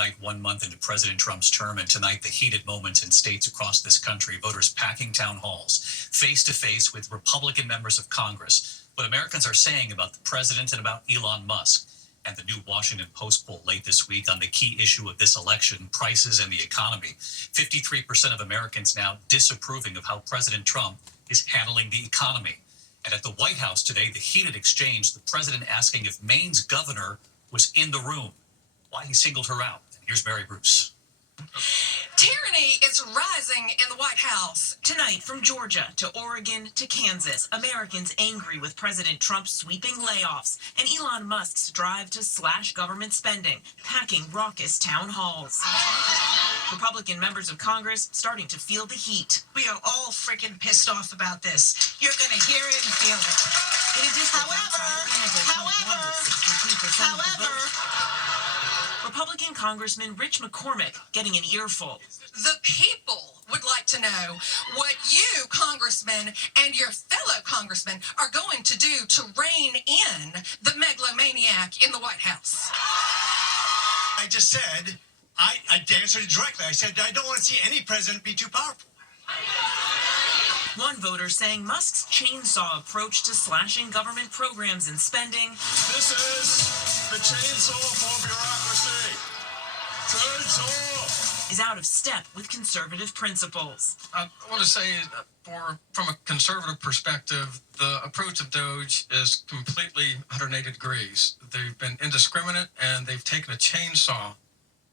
tonight, 1 month into President Trump's term, and tonight the heated moments in states across this country, voters packing town halls, face to face with Republican members of Congress. What Americans are saying about the president and about Elon Musk. And the new Washington Post poll late this week on the key issue of this election, prices and the economy. 53% of Americans now disapproving of how President Trump is handling the economy. And at the White House today, the heated exchange, the president asking if Maine's governor was in the room, why he singled her out. Here's Mary Bruce. Tyranny is rising in the White House. Tonight, from Georgia to Oregon to Kansas, Americans angry with President Trump's sweeping layoffs and Elon Musk's drive to slash government spending, packing raucous town halls. Republican members of Congress starting to feel the heat. We are all freaking pissed off about this. You're going to hear it and feel it. In a district outside Kansas, Republican Congressman Rich McCormick getting an earful. The people would like to know what you, congressmen, and your fellow congressmen are going to do to rein in the megalomaniac in the White House. I just said, I answered it directly. I said, I don't want to see any president be too powerful. One voter saying Musk's chainsaw approach to slashing government programs and spending. This is the chainsaw for bureaucracy. Chainsaw! Is out of step with conservative principles. I want to say, from a conservative perspective, the approach of DOGE is completely 180 degrees. They've been indiscriminate, and they've taken a chainsaw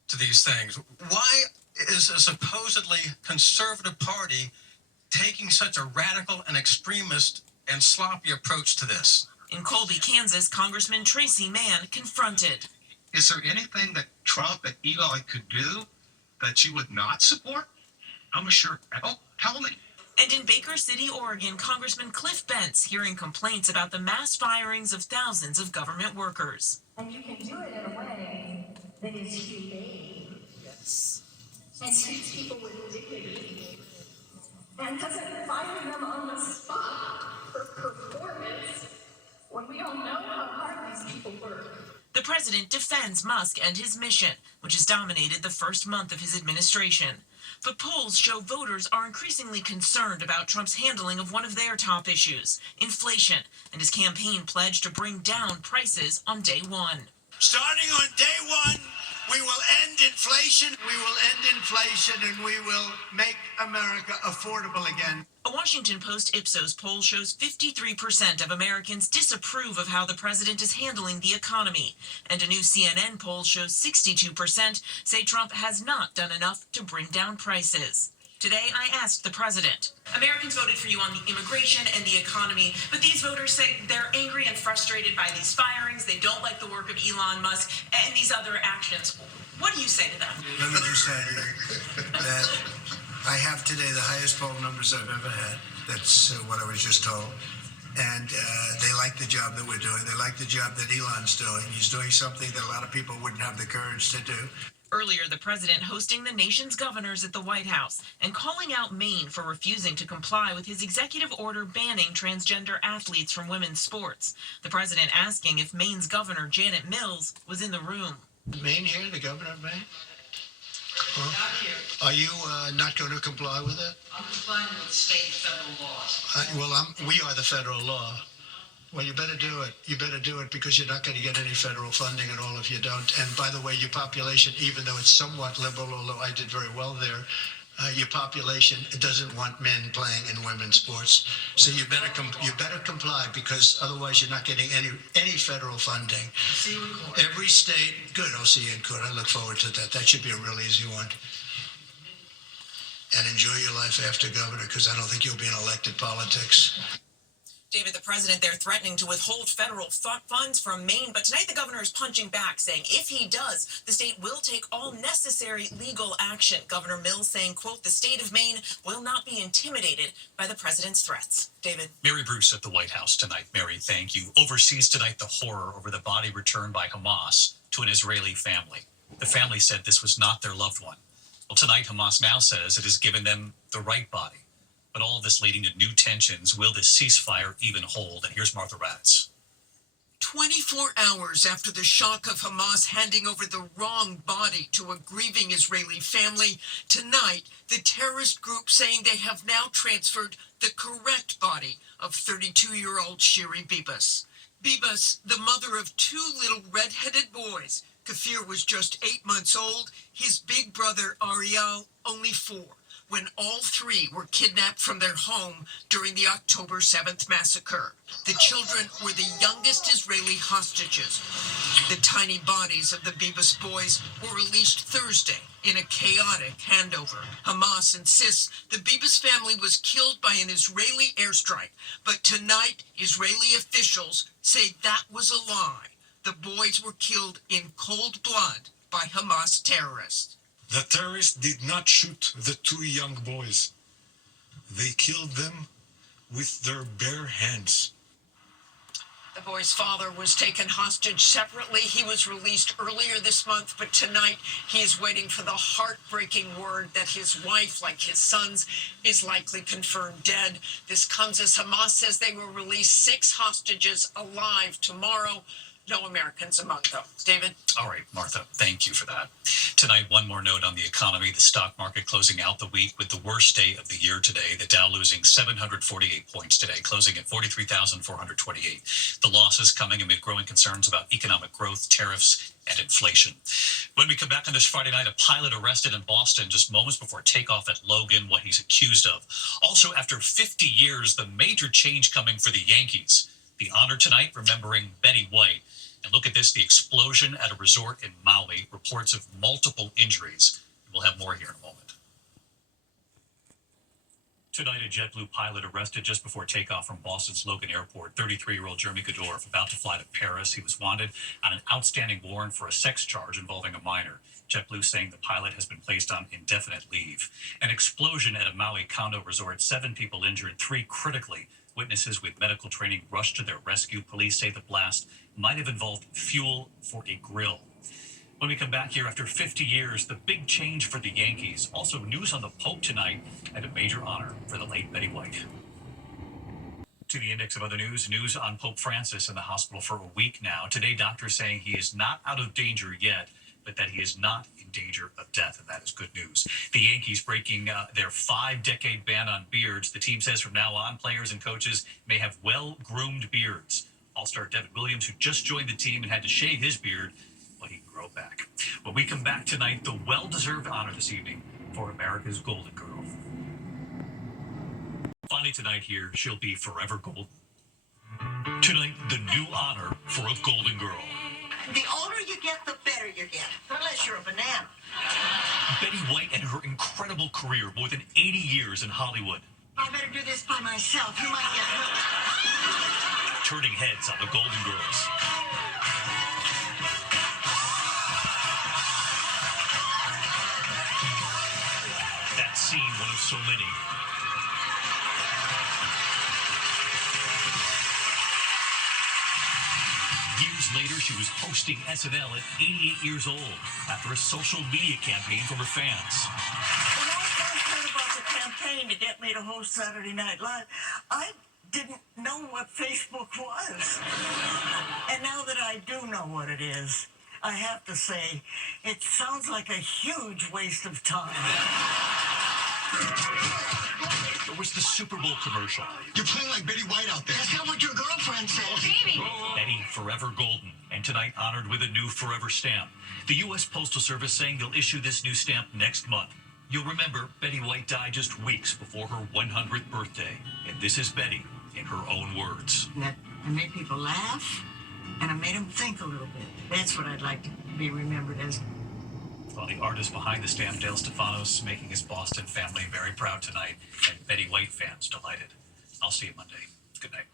to these things. Why is a supposedly conservative party taking such a radical and extremist and sloppy approach to this? In Colby, Kansas, Congressman Tracy Mann confronted. Is there anything that Trump and Elon could do that you would not support? I'm sure. Tell me. And in Baker City, Oregon, Congressman Cliff Bentz hearing complaints about the mass firings of thousands of government workers. And you can do it in a way that is humane. Yes. And treats people with dignity. And doesn't fire them on the spot for performance when we all know how hard these people work. The president defends Musk and his mission, which has dominated the first month of his administration. But polls show voters are increasingly concerned about Trump's handling of one of their top issues, inflation, and his campaign pledge to bring down prices on day one. Starting on day one, we will end inflation. We will end inflation, and we will make America affordable again. A Washington Post Ipsos poll shows 53% of Americans disapprove of how the president is handling the economy. And a new CNN poll shows 62% say Trump has not done enough to bring down prices. Today, I asked the president. Americans voted for you on the immigration and the economy, but these voters say they're angry and frustrated by these firings. They don't like the work of Elon Musk and these other actions. What do you say to them? Let me just tell you that I have today the highest poll numbers I've ever had. That's what I was just told. And they like the job that we're doing. They like the job that Elon's doing. He's doing something that a lot of people wouldn't have the courage to do. Earlier, the president hosting the nation's governors at the White House and calling out Maine for refusing to comply with his executive order banning transgender athletes from women's sports. The president asking if Maine's governor, Janet Mills, was in the room. Maine here, the governor of Maine? Not here. Are you not going to comply with it? I'm complying with state and federal laws. We are the federal law. Well, you better do it. You better do it because you're not going to get any federal funding at all if you don't. And by the way, your population, even though it's somewhat liberal, although I did very well there, your population doesn't want men playing in women's sports. So you better comply because otherwise you're not getting any federal funding. See you in court. Every state, good. I'll see you in court. I look forward to that. That should be a real easy one. And enjoy your life after governor because I don't think you'll be in elected politics. David, the president there threatening to withhold federal funds from Maine, but tonight the governor is punching back, saying if he does, the state will take all necessary legal action. Governor Mills saying, quote, the state of Maine will not be intimidated by the president's threats. David. Mary Bruce at the White House tonight. Mary, thank you. Overseas tonight, the horror over the body returned by Hamas to an Israeli family. The family said this was not their loved one. Well, tonight, Hamas now says it has given them the right body. But all of this leading to new tensions. Will this ceasefire even hold? And here's Martha Raddatz. 24 hours after the shock of Hamas handing over the wrong body to a grieving Israeli family, tonight, the terrorist group saying they have now transferred the correct body of 32-year-old Shiri Bibas. Bibas, the mother of two little red-headed boys. Kafir was just 8 months old, his big brother Ariel only 4, when all three were kidnapped from their home during the October 7th massacre. The children were the youngest Israeli hostages. The tiny bodies of the Bibas boys were released Thursday in a chaotic handover. Hamas insists the Bibas family was killed by an Israeli airstrike, but tonight Israeli officials say that was a lie. The boys were killed in cold blood by Hamas terrorists. The terrorists did not shoot the two young boys. They killed them with their bare hands. The boy's father was taken hostage separately. He was released earlier this month, but tonight he is waiting for the heartbreaking word that his wife, like his sons, is likely confirmed dead. This comes as Hamas says they will release 6 hostages alive tomorrow. No Americans among them. David? All right, Martha, thank you for that. Tonight, one more note on the economy. The stock market closing out the week with the worst day of the year today. The Dow losing 748 points today, closing at 43,428. The losses coming amid growing concerns about economic growth, tariffs, and inflation. When we come back on this Friday night, a pilot arrested in Boston just moments before takeoff at Logan, what he's accused of. Also, after 50 years, the major change coming for the Yankees. The honor tonight, remembering Betty White. And look at this, the explosion at a resort in Maui, reports of multiple injuries. We'll have more here in a moment. Tonight, a JetBlue pilot arrested just before takeoff from Boston's Logan Airport, 33-year-old Jeremy Godorf, about to fly to Paris. He was wanted on an outstanding warrant for a sex charge involving a minor. JetBlue saying the pilot has been placed on indefinite leave. An explosion at a Maui condo resort, 7 people injured, 3 critically. Witnesses with medical training rushed to their rescue. Police say the blast might have involved fuel for a grill. When we come back here after 50 years, the big change for the Yankees. Also news on the Pope tonight and a major honor for the late Betty White. To the index of other news, news on Pope Francis in the hospital for a week now. Today, doctors saying he is not out of danger yet, but that he is not in danger of death, and that is good news. The Yankees breaking their 5-decade ban on beards. The team says from now on, players and coaches may have well-groomed beards. All-star Devin Williams, who just joined the team and had to shave his beard, well, he can grow back. When we come back tonight, the well-deserved honor this evening for America's Golden Girl. Finally tonight here, she'll be forever golden. Tonight, the new honor for a Golden Girl. The older you get, the better you get. Unless you're a banana. Betty White and her incredible career, more than 80 years in Hollywood. I better do this by myself. You might get hurt. Turning heads on the Golden Girls. That scene, one of so many. Years later, she was hosting SNL at 88 years old after a social media campaign from her fans. When I first heard about the campaign to get me to host Saturday Night Live, I didn't know what Facebook was. And now that I do know what it is, I have to say, it sounds like a huge waste of time. There was the Super Bowl commercial. You're playing like Betty White out there. That's not what your girlfriend said. Baby! Betty Forever Golden, and tonight honored with a new Forever stamp. The U.S. Postal Service saying they'll issue this new stamp next month. You'll remember Betty White died just weeks before her 100th birthday, and this is Betty in her own words. I made people laugh, and I made them think a little bit. That's what I'd like to be remembered as. Well, the artist behind the stamp, Dale Stefanos, making his Boston family very proud tonight, and Betty White fans delighted. I'll see you Monday. Good night.